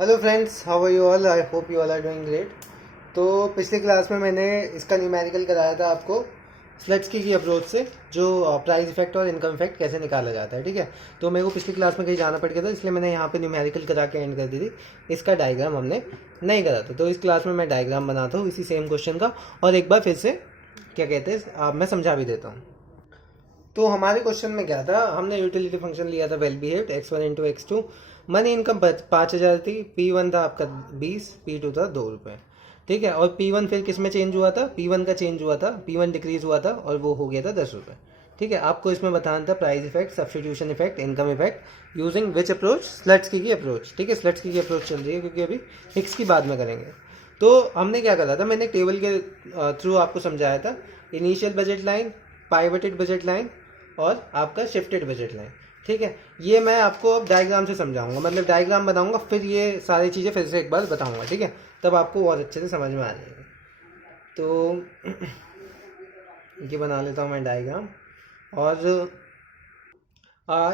Hello friends, how are you all? I hope you all are doing great. तो पिछली class में मैंने इसका न्यूमेरिकल कराया था आपको स्लट्सकी की अप्रोच से, जो प्राइस इफेक्ट और इनकम इफेक्ट कैसे निकाला जाता है। ठीक है, तो मेरे को पिछली क्लास में कहीं जाना पड़ गया था, इसलिए मैंने यहाँ पे न्यूमेरिकल करा के एंड कर दी थी। इसका डायग्राम हमने नहीं करा था, तो इस क्लास में मैं डायग्राम बनाता हूँ इसी सेम क्वेश्चन का, और एक बार फिर से क्या कहते हैं मैं समझा भी देता हूँ। तो हमारे क्वेश्चन में क्या था, हमने यूटिलिटी फंक्शन लिया था well behaved x1 into x2। Money income 5,000 थी, P1 था आपका 20, P2 था 2 रुपये। ठीक है, और P1 फिर किस में चेंज हुआ था, P1 का चेंज हुआ था, P1 डिक्रीज हुआ था और वो हो गया था 10 रुपये। ठीक है, आपको इसमें बताना था price effect, substitution effect, income effect using which approach, Slutsky की अप्रोच। ठीक है, स्लट्सकी की अप्रोच चल रही है क्योंकि अभी हिक्स की बाद में करेंगे। तो हमने क्या करा था, मैंने टेबल के थ्रू आपको समझाया था initial budget line, pivoted budget line और आपका शिफ्टेड बजट लाइन। ठीक है, ये मैं आपको अब डायग्राम से समझाऊंगा, मतलब डायग्राम बनाऊंगा, फिर ये सारी चीज़ें फिर से एक बार बताऊंगा। ठीक है, तब आपको बहुत अच्छे से समझ में आ जाएगी। तो ये बना लेता हूँ मैं डायग्राम। और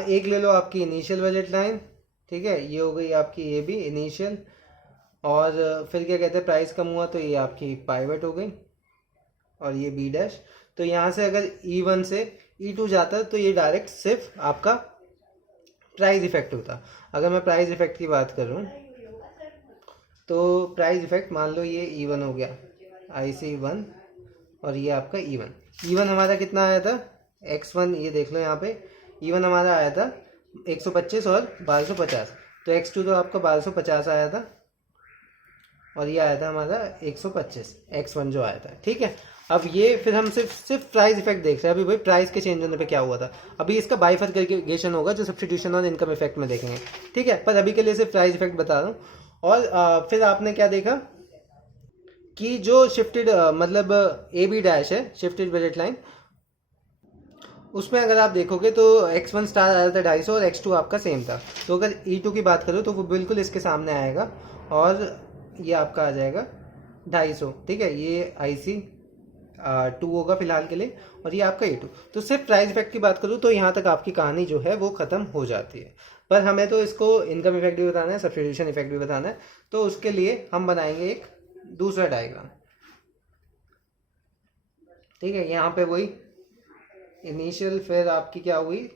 एक ले लो आपकी इनिशियल बजट लाइन। ठीक है, ये हो गई आपकी ए बी इनिशियल। और फिर क्या कहते हैं, प्राइस कम हुआ तो ये आपकी पाइवट हो गई, और ये बी डैश। तो यहाँ से अगर E1 से E2 जाता तो ये डायरेक्ट सिर्फ आपका प्राइस इफेक्ट होता। अगर मैं प्राइस इफेक्ट की बात करूँ तो प्राइस इफेक्ट मान लो ये E1 हो गया, IC1, और ये आपका E1 हमारा कितना आया था, X1, ये देख लो यहाँ पे E1 हमारा आया था 125 और 1250। तो X2 तो आपका 1250 आया था, और ये आया था हमारा 125, X1 जो आया था। ठीक है, अब ये फिर हम सिर्फ प्राइस इफेक्ट देख रहे हैं। अभी भाई प्राइस के चेंज होने पे क्या हुआ था, अभी इसका बाइफर्केशन होगा जो सब्स्टिट्यूशन और इनकम इफेक्ट में देखेंगे। ठीक है, पर अभी के लिए सिर्फ प्राइस इफेक्ट बता रहा हूँ। और फिर आपने क्या देखा कि जो शिफ्टेड मतलब ए बी डैश है, शिफ्टेड बजट लाइन, उसमें अगर आप देखोगे तो X1 स्टार आया था 250 और X2 आपका सेम था। तो अगर E2 की बात करो तो वो बिल्कुल इसके सामने आएगा, और ये आपका आ जाएगा 250। ठीक है, ये IC2 होगा फिलहाल के लिए, और ये आपका E2। तो सिर्फ प्राइस इफेक्ट की बात करूँ तो यहाँ तक आपकी कहानी जो है वो खत्म हो जाती है। पर हमें तो इसको इनकम इफेक्ट भी बताना है, सब्स्टिट्यूशन इफेक्ट भी बताना है, तो उसके लिए हम बनाएंगे एक दूसरा डायग्राम। ठीक है, यहाँ पे वही इनिशियल, फिर आपकी क्या हुई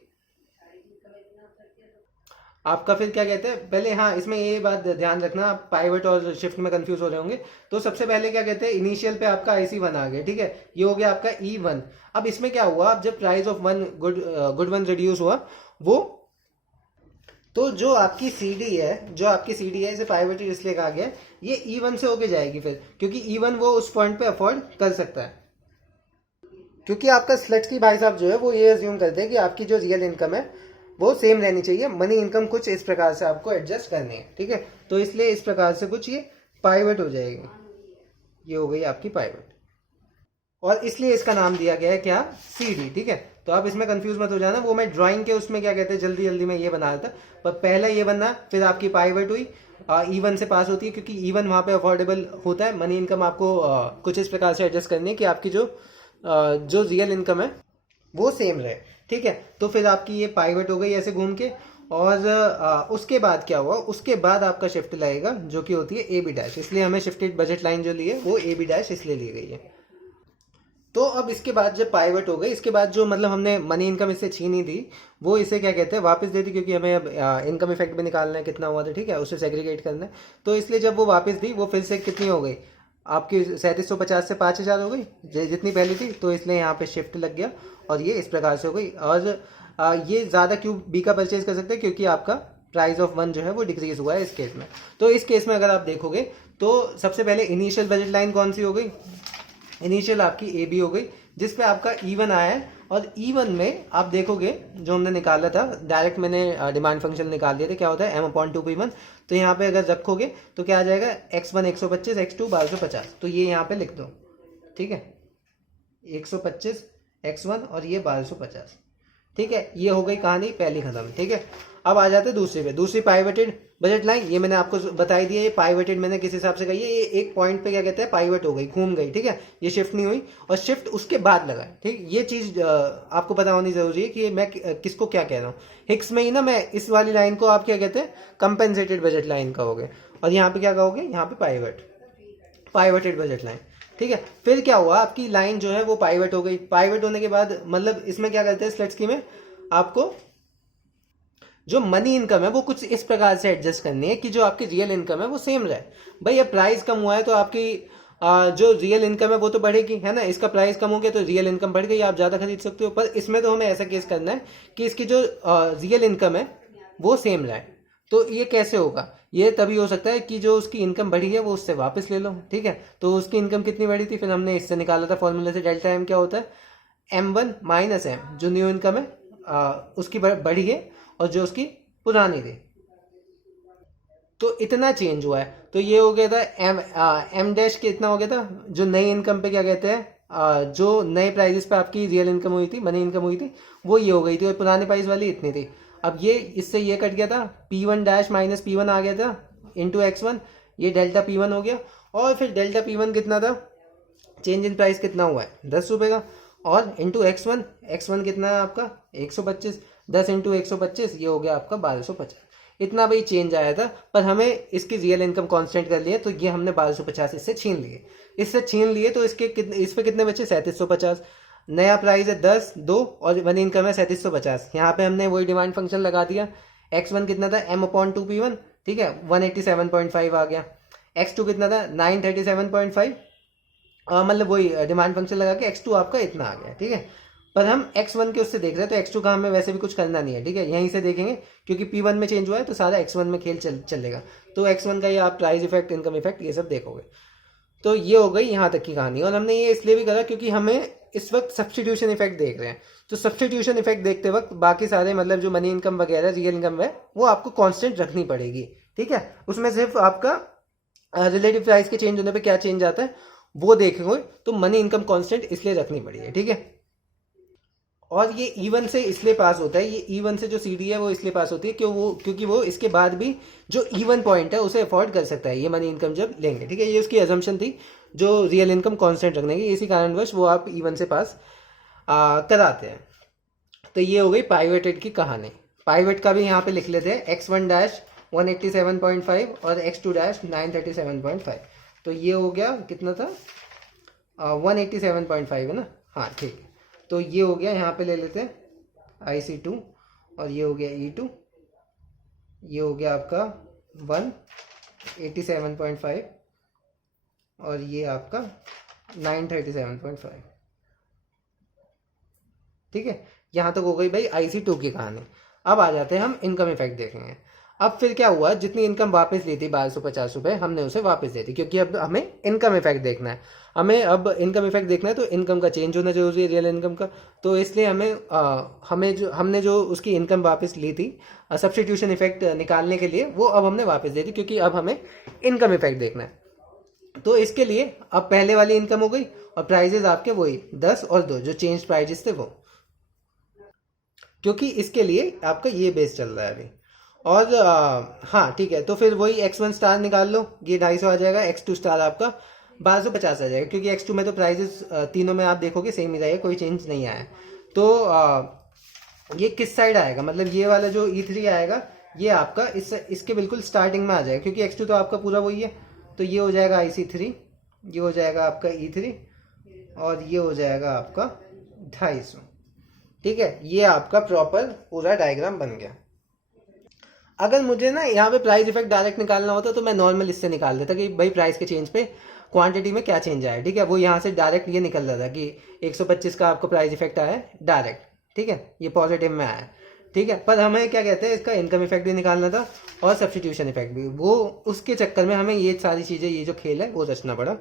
आपका, फिर क्या कहते हैं पहले, हाँ इसमें ये बात ध्यान रखना, आप पाइवट और शिफ्ट में कंफ्यूज हो रहे होंगे। तो सबसे पहले क्या कहते हैं, इनिशियल पे आपका IC1 आ गया। ठीक है, ये हो गया आपका E1। अब इसमें क्या हुआ, अब जब price of one good one reduce हुआ वो, तो जो आपकी CD है, इसे पाइवटेड इसलिए कहा गया, ये E1 से होके जाएगी फिर, क्योंकि E1 वो उस पॉइंट पे अफोर्ड कर सकता है। क्योंकि आपका स्लट्स की भाई साहब जो है वो ये अज्यूम करते हैं कि आपकी जो रियल इनकम है वो सेम रहनी चाहिए, मनी इनकम कुछ इस प्रकार से आपको एडजस्ट करनी है। ठीक है, तो इसलिए इस प्रकार से कुछ ये पाइवट हो जाएगी, ये हो गई आपकी पाइवट, और इसलिए इसका नाम दिया गया है क्या, CD। ठीक है, तो आप इसमें कंफ्यूज मत हो जाना, वो मैं ड्राइंग के उसमें क्या कहते हैं जल्दी जल्दी में ये बना रहा था। पर पहले ये बनना, फिर आपकी पाइवट हुई, E1 से पास होती है, क्योंकि E1 वहाँ पे अफोर्डेबल होता है। मनी इनकम आपको कुछ इस प्रकार से एडजस्ट करनी है कि आपकी जो रियल इनकम है वो सेम रहे। ठीक है, तो फिर आपकी ये पाइवट हो गई ऐसे घूम के। और उसके बाद क्या हुआ, उसके बाद आपका शिफ्ट लगेगा जो कि होती है ए बी डैश, इसलिए हमें शिफ्टेड बजट लाइन जो ली है वो ए बी डैश इसलिए ली गई है। तो अब इसके बाद जब पाइवट हो गई, इसके बाद जो मतलब हमने मनी इनकम इससे छीनी थी वो इसे क्या कहते हैं वापस दे दी, क्योंकि हमें अब इनकम इफेक्ट भी निकालना है कितना हुआ था। ठीक है, उसे सेग्रीगेट करना है, तो इसलिए जब वो वापस दी वो फिर से कितनी हो गई आपकी, 3750 से 5000 हो गई जितनी पहली थी। तो इसलिए यहाँ पे शिफ्ट लग गया, और ये इस प्रकार से हो गई। और ये ज़्यादा क्यों बी का परचेज कर सकते हैं, क्योंकि आपका प्राइस ऑफ वन जो है वो डिक्रीज हुआ है इस केस में। तो इस केस में अगर आप देखोगे तो सबसे पहले इनिशियल बजट लाइन कौन सी हो गई, इनिशियल आपकी ए बी हो गई, जिसपे आपका E1 आया है। और E1 में आप देखोगे जो हमने निकाला था, डायरेक्ट मैंने डिमांड फंक्शन निकाल दिया था, क्या होता है M/2P1। तो यहाँ पे अगर रखोगे तो क्या आ जाएगा, X1 125, X2 1250। तो ये यहाँ पे लिख दो। ठीक है, 125 X1 और ये 1250। ठीक है, ये हो गई कहानी पहली खत्म। ठीक है, अब आ जाते हैं दूसरी पे, दूसरी पाइवेटेड बजट लाइन, ये मैंने आपको बताई दिया, ये पाइवेटेड मैंने किस हिसाब से कही है, ये एक पॉइंट पे क्या कहते हैं पाइवेट हो गई, घूम गई, ठीक है, ये शिफ्ट नहीं हुई, और शिफ्ट उसके बाद लगा है, ठीक, ये चीज आपको पता होनी जरूरी है कि मैं किसको क्या कह रहा हूँ। हिक्स में ही ना मैं इस वाली लाइन को आप क्या कहते हैं कंपेंसेटेड बजट लाइन कहोगे, और यहाँ पे क्या कहोगे, यहाँ पे पाइवेटेड बजट लाइन, ठीक है। फिर क्या हुआ, आपकी लाइन जो है वो पाइवेट हो गई, पाइवेट होने के बाद मतलब इसमें क्या करते हैं स्लेट स्कीम में, आपको जो मनी इनकम है वो कुछ इस प्रकार से एडजस्ट करनी है कि जो आपकी रियल इनकम है वो सेम रहे। भाई अब प्राइस कम हुआ है तो आपकी जो रियल इनकम है वो तो बढ़ेगी, है ना, इसका प्राइस कम हो गया तो रियल इनकम बढ़ गई, आप ज़्यादा खरीद सकते हो। पर इसमें तो हमें ऐसा केस करना है कि इसकी जो रियल इनकम है वो सेम रहे। तो ये कैसे होगा, ये तभी हो सकता है कि जो उसकी इनकम बढ़ी है वो उससे वापस ले लो, ठीक है। तो उसकी इनकम कितनी बढ़ी थी, फिर हमने इससे निकाला था फॉर्मूले से, डेल्टा एम क्या होता है, M1 माइनस एम, जो न्यू इनकम है उसकी बढ़ी है और जो उसकी पुरानी थी, तो इतना चेंज हुआ है। तो ये हो गया था एम डैश कितना हो गया था, जो नई इनकम पे क्या कहते हैं जो नए प्राइजेस पे आपकी रियल इनकम हुई थी, मनी इनकम हुई थी, वो ये हो गई थी, और पुराने प्राइस वाली इतनी थी। अब ये इससे ये कट गया था, P1 डैश माइनस P1 आ गया था इंटू X1, ये डेल्टा P1 हो गया। और फिर डेल्टा P1 कितना था, चेंज इन प्राइस कितना हुआ है 10 रुपये का, और इंटू X1 कितना है आपका 125, 10 इंटू 125 ये हो गया आपका 1250। इतना भाई चेंज आया था, पर हमें इसकी रियल इनकम कांस्टेंट कर लिए, तो ये हमने 1250 इससे छीन लिए, तो इस पे कितने बचे 3750। नया प्राइस है 10 2 और वन इनकम है 3750। यहाँ पे हमने वही डिमांड फंक्शन लगा दिया, X1 कितना था M/2P1, ठीक है, 187.5 आ गया। X2 कितना था 937.5, मतलब वही डिमांड फंक्शन लगा के X2 आपका इतना आ गया, ठीक है। पर हम X1 के उससे देख रहे हैं, तो X2 का हमें वैसे भी कुछ करना नहीं है, ठीक है, यहीं से देखेंगे, क्योंकि P1 में चेंज हुआ है तो सारा X1 में खेल चलेगा। तो X1 का ये आप प्राइस इफेक्ट, इनकम इफेक्ट ये सब देखोगे। तो ये हो गई यहाँ तक की कहानी, और हमने ये इसलिए भी करा क्योंकि हमें इस वक्त सब्सटीट्यूशन इफेक्ट देख रहे हैं। तो सब्सटीट्यूशन इफेक्ट देखते वक्त बाकी सारे मतलब जो मनी इनकम वगैरह रियल इनकम है वो आपको कांस्टेंट रखनी पड़ेगी, ठीक है। उसमें सिर्फ आपका रिलेटिव प्राइस के चेंज होने पे क्या चेंज आता है वो देखेंगे, तो मनी इनकम कांस्टेंट इसलिए रखनी पड़ी है, ठीक है। और ये E1 से इसलिए पास होता है, ये E1 से जो CD है वो इसलिए पास होती है क्योंकि वो इसके बाद भी जो E1 पॉइंट है उसे अफोर्ड कर सकता है ये मनी इनकम जब लेंगे, ठीक है। ये उसकी अजम्पशन थी जो रियल इनकम कांस्टेंट रखने की, इसी कारणवश वो आप E1 से पास कराते हैं। तो ये हो गई पाइवेटेड की कहानी। पाइवेट का भी यहाँ पे लिख लेते हैं, X1 डैश 187.5 और X2 डैश 937.5। तो ये हो गया कितना था 187.5 है ना, हाँ ठीक है। तो ये हो गया, यहाँ पे ले लेते हैं IC2, और ये हो गया E2, ये हो गया आपका 187.5 और ये आपका 937.5, ठीक है। यहाँ तक हो गई भाई IC2 की कहानी। अब आ जाते हैं हम इनकम इफेक्ट देखेंगे। अब फिर क्या हुआ, जितनी इनकम वापस ली थी 1250 रुपये हमने उसे वापस दे दी, क्योंकि अब हमें इनकम इफेक्ट देखना है। हमें अब इनकम इफेक्ट देखना है तो इनकम का चेंज होना जरूरी है, रियल इनकम का। तो इसलिए हमने जो उसकी इनकम वापस ली थी सब्सटीट्यूशन इफेक्ट निकालने के लिए, वो अब हमने वापस दे दी, क्योंकि अब हमें इनकम इफेक्ट देखना है। तो इसके लिए अब पहले वाली इनकम हो गई और प्राइजेज आपके वही 10 और 2 जो चेंज प्राइजेस थे वो, क्योंकि इसके लिए आपका ये बेस चल रहा है अभी। और हाँ ठीक है, तो फिर वही X1 स्टार निकाल लो, ये 250 आ जाएगा, X2 स्टार आपका 1250 आ जाएगा, क्योंकि X2 में तो प्राइजेस तीनों में आप देखोगे सेम ही रहेगा, कोई चेंज नहीं आया है। तो ये किस साइड आएगा, मतलब ये वाला जो E3 आएगा ये आपका इसके बिल्कुल स्टार्टिंग में आ जाएगा, क्योंकि X2 तो आपका पूरा वही है। तो ये हो जाएगा IC3, ये हो जाएगा आपका E3 और ये हो जाएगा आपका 250, ठीक है। ये आपका प्रॉपर पूरा डायग्राम बन गया। अगर मुझे ना यहाँ पे प्राइस इफेक्ट डायरेक्ट निकालना होता तो मैं नॉर्मल इससे निकाल देता कि भाई प्राइस के चेंज पे क्वांटिटी में क्या चेंज आया, ठीक है। वो यहाँ से डायरेक्ट ये निकल रहा था कि 125 का आपको प्राइस इफेक्ट आया है डायरेक्ट, ठीक है, ये पॉजिटिव में आया, ठीक है। पर हमें क्या कहते हैं इसका इनकम इफेक्ट भी निकालना था और सब्सटीट्यूशन इफेक्ट भी, वो उसके चक्कर में हमें ये सारी चीज़ें, ये जो खेल है वो रचना पड़ा।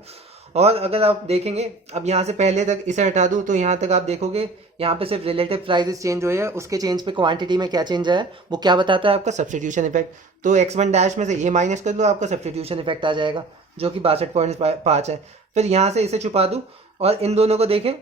और अगर आप देखेंगे अब यहाँ से पहले तक इसे हटा दूँ तो यहाँ तक आप देखोगे यहाँ पे सिर्फ रिलेटिव प्राइसेस चेंज हुए हैं, उसके चेंज पे क्वांटिटी में क्या चेंज आया वो क्या बताता है आपका सब्सटीट्यूशन इफेक्ट। तो X1 डैश में से ये माइनस कर लो, आपका सब्सटीट्यूशन इफेक्ट आ जाएगा जो कि 62.5 है। फिर यहाँ से इसे छुपा दूँ और इन दोनों को देखें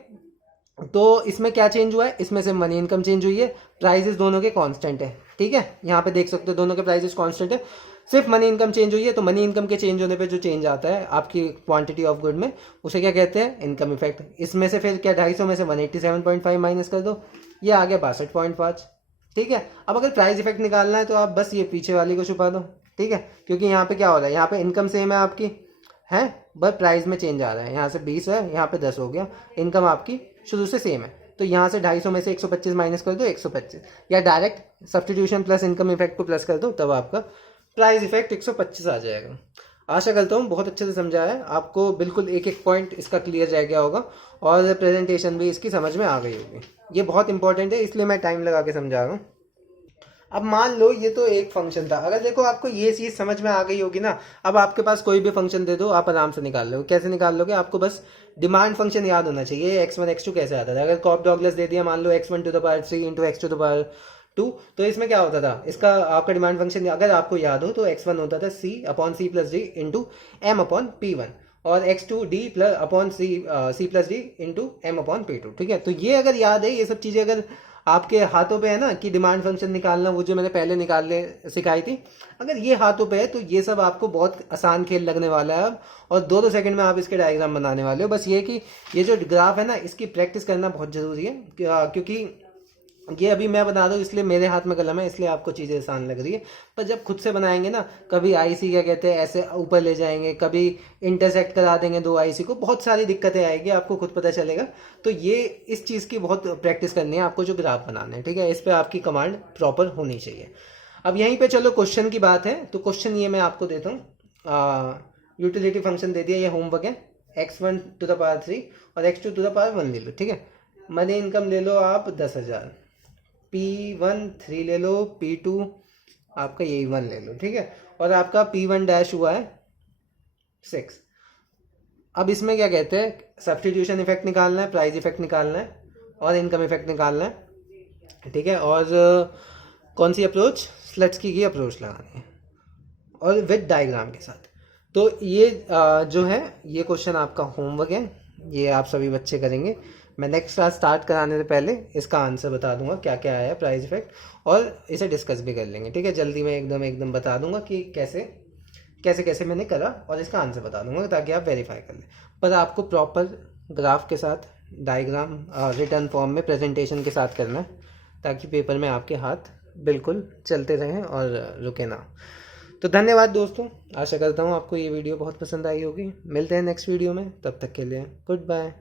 तो इसमें क्या चेंज हुआ है, इसमें से मनी इनकम चेंज हुई है, प्राइजेस दोनों के कांस्टेंट है, ठीक है, यहाँ पे देख सकते हो दोनों के प्राइसेस कांस्टेंट है, सिर्फ मनी इनकम चेंज हुई है। तो मनी इनकम के चेंज होने पे जो चेंज आता है आपकी क्वांटिटी ऑफ गुड में, उसे क्या कहते हैं, इनकम इफेक्ट। इसमें से फिर क्या 250 में से 187.5 माइनस कर दो, ये आ गया 62.5। ठीक है, अब अगर प्राइस इफेक्ट निकालना है तो आप बस ये पीछे वाली को छुपा दो। ठीक है, क्योंकि यहाँ पे क्या हो रहा है, यहाँ पे इनकम सेम है आपकी, है बस प्राइस में चेंज आ रहा है, यहाँ से 20 है यहाँ पे 10 हो गया, इनकम आपकी शुरू से सेम है। तो यहाँ से 250 में से 125 माइनस कर दो 125, या direct substitution plus income effect को प्लस कर दो, तब आपका प्राइस इफेक्ट 125 आ जाएगा। आशा करता हूँ बहुत अच्छे से समझाया है आपको, बिल्कुल एक एक पॉइंट इसका क्लियर रह गया होगा और प्रेजेंटेशन भी इसकी समझ में आ गई होगी। ये बहुत इंपॉर्टेंट है, इसलिए मैं टाइम लगा के समझा रहा हूँ। अब मान लो ये तो एक फंक्शन था, अगर देखो आपको ये चीज़ समझ में आ गई होगी ना, अब आपके पास कोई भी फंक्शन दे दो आप आराम से निकाल लोगे। कैसे निकाल लोगे, आपको बस डिमांड फंक्शन याद होना चाहिए, x1 x2 कैसे आता था। अगर कॉप डॉगलेस दे दिया मान लो x1 to the power 3 into x to the power 2, तो इसमें क्या होता था, इसका आपका डिमांड फंक्शन अगर आपको याद हो तो x1 होता था c upon C plus D into M upon p1, और x2 d plus upon C plus D into M upon p2। ठीक है, तो ये अगर याद है, ये सब चीज़ें अगर आपके हाथों पे है ना कि डिमांड फंक्शन निकालना, वो जो मैंने पहले निकालने सिखाई थी, अगर ये हाथों पे है तो ये सब आपको बहुत आसान खेल लगने वाला है अब, और 2-2 सेकंड में आप इसके डायग्राम बनाने वाले हो। बस ये कि ये जो ग्राफ है ना, इसकी प्रैक्टिस करना बहुत ज़रूरी है, क्योंकि ये अभी मैं बना रहा हूँ इसलिए मेरे हाथ में कलम है, इसलिए आपको चीज़ें आसान लग रही है, पर जब खुद से बनाएंगे ना, कभी आईसी क्या कहते हैं ऐसे ऊपर ले जाएंगे, कभी इंटरसेक्ट करा देंगे दो आईसी को, बहुत सारी दिक्कतें आएगी, आपको खुद पता चलेगा। तो ये इस चीज़ की बहुत प्रैक्टिस करनी है आपको, जो ग्राफ बनाना है। ठीक है, इस पर आपकी कमांड प्रॉपर होनी चाहिए। अब यहीं पर चलो क्वेश्चन की बात है, तो क्वेश्चन ये मैं आपको देता हूँ, यूटिलिटी फंक्शन दे दिया, ये होमवर्क है, x1 टू द पावर 3 और x2 टू द पावर 1 ले लो। ठीक है, मनी इनकम ले लो आप 10,000, P1 3 ले लो, P2 आपका यही 1 ले लो। ठीक है, और आपका P1 डैश हुआ है 6। अब इसमें क्या कहते हैं, सब्सटीट्यूशन इफेक्ट निकालना है, प्राइस इफेक्ट निकालना है और इनकम इफेक्ट निकालना है। ठीक है, और कौन सी अप्रोच, स्लट्सकी की अप्रोच लगानी है और विद डायग्राम के साथ। तो ये जो है ये क्वेश्चन आपका होमवर्क है, ये आप सभी बच्चे करेंगे। मैं नेक्स्ट क्लास स्टार्ट कराने से पहले इसका आंसर बता दूंगा क्या क्या आया प्राइस इफेक्ट, और इसे डिस्कस भी कर लेंगे। ठीक है, जल्दी में एकदम बता दूंगा कि कैसे कैसे कैसे मैंने करा, और इसका आंसर बता दूंगा ताकि आप वेरीफाई कर लें। पर आपको प्रॉपर ग्राफ के साथ डायग्राम रिटर्न फॉर्म में प्रेजेंटेशन के साथ करना है, ताकि पेपर में आपके हाथ बिल्कुल चलते रहें और रुके ना। तो धन्यवाद दोस्तों, आशा करता हूँ आपको ये वीडियो बहुत पसंद आई होगी। मिलते हैं नेक्स्ट वीडियो में, तब तक के लिए गुड बाय।